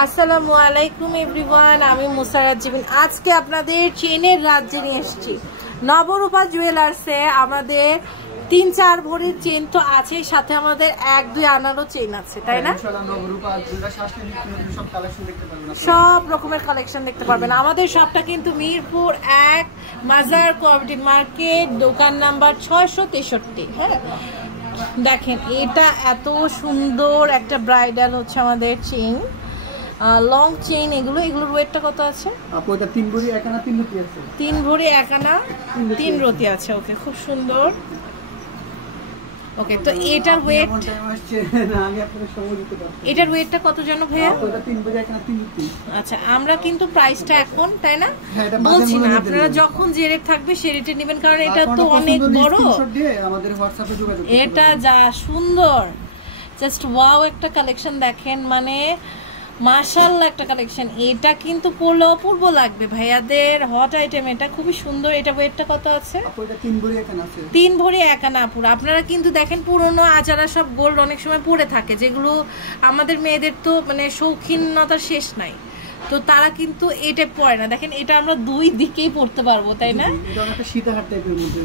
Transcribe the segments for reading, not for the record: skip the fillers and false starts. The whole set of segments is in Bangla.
আসসালামু আলাইকুম এভরিওয়ান, আমি মুসারাত জিবিন। আজকে আপনাদের চেনের রাজ্যে নিয়ে এসেছি। নবরূপা জুয়েলার্সে আমাদের ৩-৪ ভরির চেন তো আছে, সাথে আমাদের ১-২ আনারও চেন আছে, তাই না? সব রকমের কালেকশন দেখতে পারবেন। আমাদের শপটা কিন্তু মিরপুর ১ মাজার কোঅপারেটিভ মার্কেট, দোকান নাম্বার ৬৬৩। হ্যাঁ, দেখেন এটা এত সুন্দর একটা ব্রাইডাল হচ্ছে আমাদের চেন, লং চেইন। এগুলোর ওয়েটটা কত আছে? আপু এটা ৩ ভরি ১ আনা ৩ রতি আছে। ৩ ভরি ১ আনা ৩ রতি আছে। ওকে, খুব সুন্দর। ওকে, তো এটার ওয়েট এটার ওয়েটটা কত জানো ভাইয়া? এটা ৩ ভরি ১ আনা ৩ রতি। আচ্ছা, আমরা কিন্তু প্রাইসটা এখন, তাই না, বলছি না। আপনারা যখন যে রেট থাকবে সে রেটে নেবেন, কারণ এটা তো অনেক বড়। আমাদের হোয়াটসঅ্যাপে যোগাযোগ। এটা যা সুন্দর, জাস্ট ওয়াও একটা কালেকশন দেখেন, মানে মাশাআল্লাহ একটা কালেকশন। এটা কিন্তু পরলে অপূর্ব লাগবে ভাইয়াদের হট আইটেম। এটা খুবই সুন্দর। এটা ওয়েটটা কত আছে? এটা ৩ ভরি ১ আনা আছে। ৩ ভরি ১ আনা আপুরা। আপনারা কিন্তু দেখেন পুরনো আচারা সব গোল্ড অনেক সময় পরে থাকে, যেগুলো আমাদের মেয়েদের তো মানে শৌখিনতার শেষ নাই, তো তারা কিন্তু এটা পরে না। দেখেন এটা আমরা দুই দিকেই পড়তে পারবো, তাই না?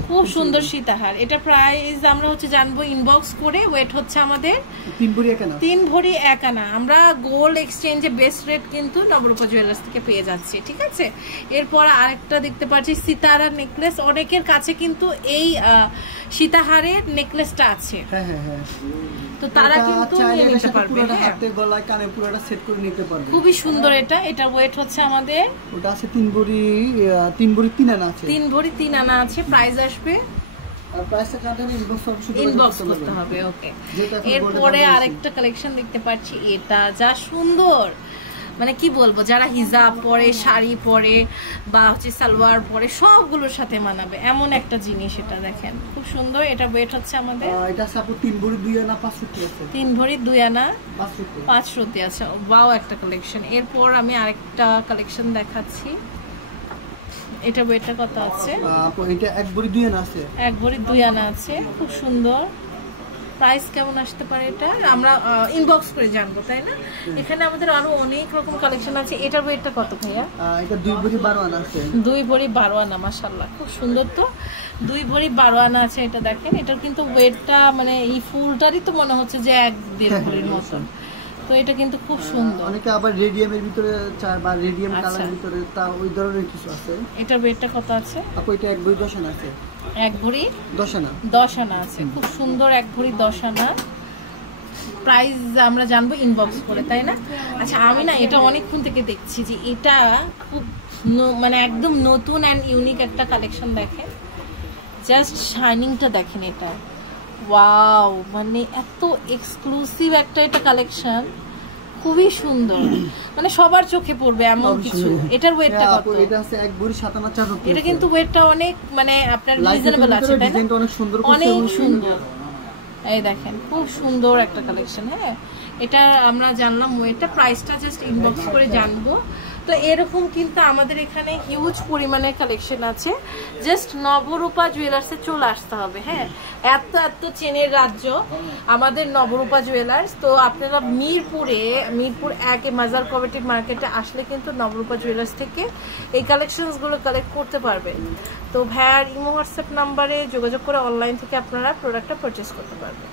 খুব সুন্দর সীতাহার। এটা প্রাইস আমরা হচ্ছে জানবো ইনবক্স করে। ওয়েট হচ্ছে আমাদের ৩ ভরি ১ আনা। ৩ ভরি ১ আনা। আমরা গোল্ড এক্সচেঞ্জে বেস্ট রেট কিন্তু নবরূপা জুয়েলার্স থেকে পেয়ে যাচ্ছি, ঠিক আছে? এরপর আরেকটা দেখতে পাচ্ছি সীতাহার নেকলেস। অনেকের কাছে কিন্তু এই সীতাহারের নেকলেসটা আছে। হ্যাঁ হ্যাঁ হ্যাঁ, তো তারা কিন্তু নিয়ে নিতে পারবে। হাতে গলায় কানে পুরোটা সেট করে নিতে পারবে। খুবই সুন্দর এটা। এটা ওয়েট হচ্ছে আমাদের ওটা আছে ৩ ভরি ৩ আনা আছে। ৩ ভরি ৩ আনা আছে। প্রাইস আসবে প্রাইসটা কাটানো ইনবক্স করতে হবে। ওকে, এরপরে আরেকটা কালেকশন দেখতে পাচ্ছি। এটা যা সুন্দর, মানে কি বলবো, যারা হিজাব পরে, শাড়ি পরে বা হচ্ছে সালোয়ার পরে, সবগুলোর সাথে মানাবে এমন একটা জিনিস। এটা দেখেন খুব সুন্দর। এটা ওয়েট হচ্ছে আমাদের এটা সাপোর্ট ৩ ভরি ২ আনা ৫ রতি আছে। ৩ ভরি ২ আনা ৫ রতি আছে। ওয়াও একটা কালেকশন। এরপর আমি আরেকটা কালেকশন দেখাচ্ছি। এটা ওয়েটটা কত আছে? এটা ১ ভরি ২ আনা আছে। ১ ভরি ২ আনা আছে। খুব সুন্দর। প্রাইস কেমন আসতে পারে এটা আমরা ইনবক্স করে জানবো, তাই না? এখানে আমাদের আরো অনেক রকম কালেকশন আছে। এটার ওয়েটটা কত ভাইয়া? এটা ২ ভরি ১২ আনা আছে। ২ ভরি ১২ আনা। মাশাআল্লাহ, খুব সুন্দর। তো ২ ভরি ১২ আনা আছে। এটা দেখেন, এটার কিন্তু ওয়েটটা মানে এই ফুলটারই তো মনে হচ্ছে যে ১-১.৫ ভরির মতন। তো এটা কিন্তু খুব সুন্দর। অনেকে আবার রেডিয়ামের ভিতরে চায় বা রেডিয়াম কালারের ভিতরে, তা ওই ধরনের কিছু আছে। এটার ওয়েটটা কত আছে? আপু এটা ১ ভরি ১০ আনা আছে। ১ ভরি ১০ আনা। ১০ আনা আছে। খুব সুন্দর। ১ ভরি ১০ আনা। প্রাইস আমরা জানবো ইনবক্স করে, তাই না? আচ্ছা, আমি না এটা অনেকক্ষণ থেকে দেখছি যে এটা খুব মানে একদম নতুন অ্যান্ড ইউনিক একটা কালেকশন। দেখেন জাস্ট শাইনিংটা দেখেন। এটা ওয়াও, মানে এত এক্সক্লুসিভ একটা এটা কালেকশন, খুবই সুন্দর, মানে সবার চোখে পড়বে এমন কিছু। এটার ওয়েটটা কত? এটা আছে ১ ভরি ৭ আনা ৪ রতি। এটা কিন্তু ওয়েটটা অনেক মানে আপনার রিজনেবল আছে, তাই না? অনেক সুন্দর, অনেক সুন্দর। এই দেখেন খুব সুন্দর একটা কালেকশন। হ্যাঁ, এটা আমরা জানলাম ওয়েটটা। প্রাইসটা জাস্ট ইনবক্স করে জানবো। তো এরকম কিন্তু আমাদের এখানে হিউজ পরিমাণের কালেকশন আছে। জাস্ট নবরূপা জুয়েলার্সে চলে আসতে হবে। হ্যাঁ, এত চেনের রাজ্য আমাদের নবরূপা জুয়েলার্স। তো আপনারা মিরপুর ১ মাজার কোঅপারেটিভ মার্কেটে আসলে কিন্তু নবরূপা জুয়েলার্স থেকে এই কালেকশনসগুলো কালেক্ট করতে পারবেন। তো ভাইয়ার ইমো হোয়াটসঅ্যাপ নাম্বারে যোগাযোগ করে অনলাইন থেকে আপনারা প্রোডাক্টটা পারচেস করতে পারবেন।